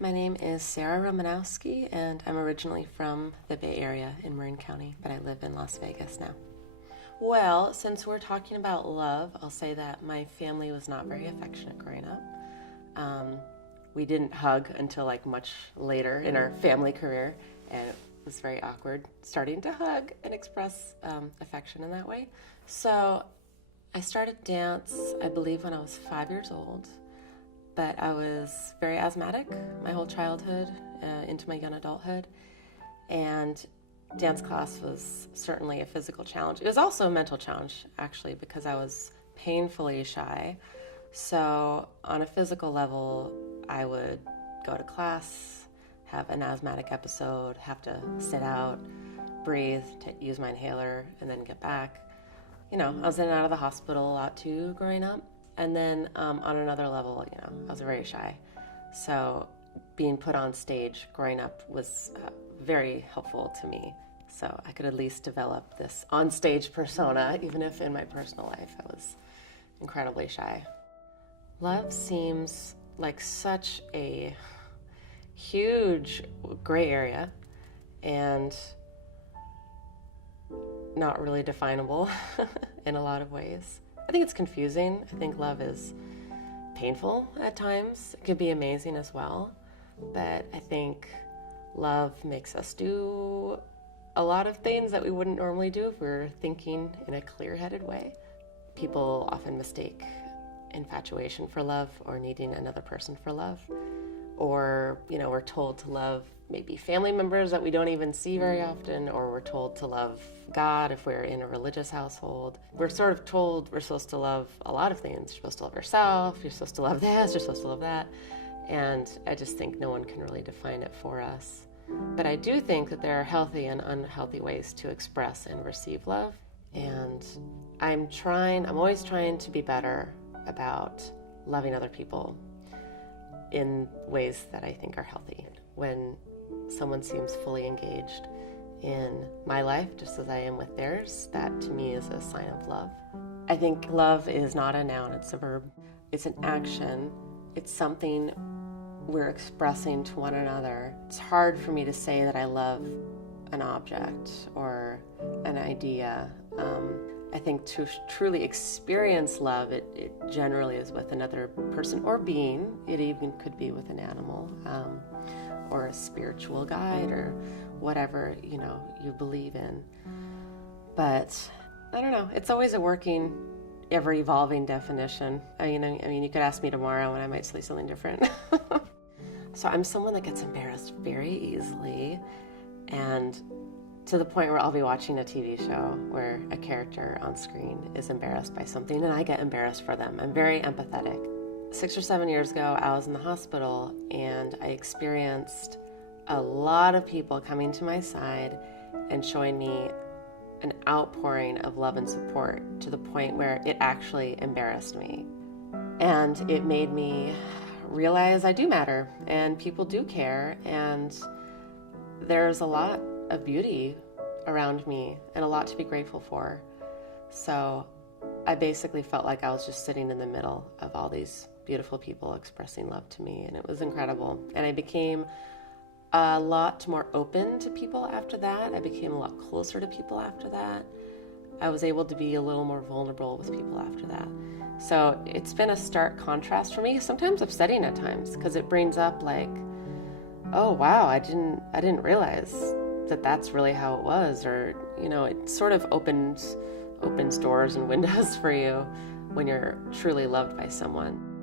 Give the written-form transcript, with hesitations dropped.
My name is Sarah Romanowsky, and I'm originally from the Bay Area in Marin County, but I live in Las Vegas now. Well, since we're talking about love, I'll say that my family was not very affectionate growing up. We didn't hug until much later in our family career, and it was very awkward starting to hug and express affection in that way. So I started dance, I believe, when I was 5 years old. But I was very asthmatic my whole childhood into my young adulthood, and dance class was certainly a physical challenge. It was also a mental challenge, actually, because I was painfully shy. So on a physical level, I would go to class, have an asthmatic episode, have to sit out, breathe, use my inhaler, and then get back. I was in and out of the hospital a lot too growing up. And then on another level, I was very shy. So being put on stage growing up was very helpful to me. So I could at least develop this on-stage persona, even if in my personal life I was incredibly shy. Love seems like such a huge gray area and not really definable in a lot of ways. I think it's confusing. I think love is painful at times. It can be amazing as well. But I think love makes us do a lot of things that we wouldn't normally do if we were thinking in a clear-headed way. People often mistake infatuation for love or needing another person for love. Or, we're told to love maybe family members that we don't even see very often, or we're told to love God if we're in a religious household. We're sort of told we're supposed to love a lot of things. You're supposed to love yourself, you're supposed to love this, you're supposed to love that. And I just think no one can really define it for us. But I do think that there are healthy and unhealthy ways to express and receive love. And I'm always trying to be better about loving other people in ways that I think are healthy. When someone seems fully engaged in my life, just as I am with theirs, that to me is a sign of love. I think love is not a noun, it's a verb. It's an action. It's something we're expressing to one another. It's hard for me to say that I love an object or an idea. I think to truly experience love, it generally is with another person or being. It even could be with an animal or a spiritual guide or whatever, you believe in. But I don't know. It's always a working, ever-evolving definition. I mean, you could ask me tomorrow and I might say something different. So I'm someone that gets embarrassed very easily, and to the point where I'll be watching a TV show where a character on screen is embarrassed by something and I get embarrassed for them. I'm very empathetic. 6 or 7 years ago, I was in the hospital and I experienced a lot of people coming to my side and showing me an outpouring of love and support to the point where it actually embarrassed me. And it made me realize I do matter and people do care, and there's a lot of beauty around me and a lot to be grateful for. So I basically felt like I was just sitting in the middle of all these beautiful people expressing love to me, and it was incredible. And I became a lot more open to people after that. I became a lot closer to people after that. I was able to be a little more vulnerable with people after that. So it's been a stark contrast for me, sometimes upsetting at times, because it brings up oh wow, I didn't realize that that's really how it was, or it sort of opens doors and windows for you when you're truly loved by someone.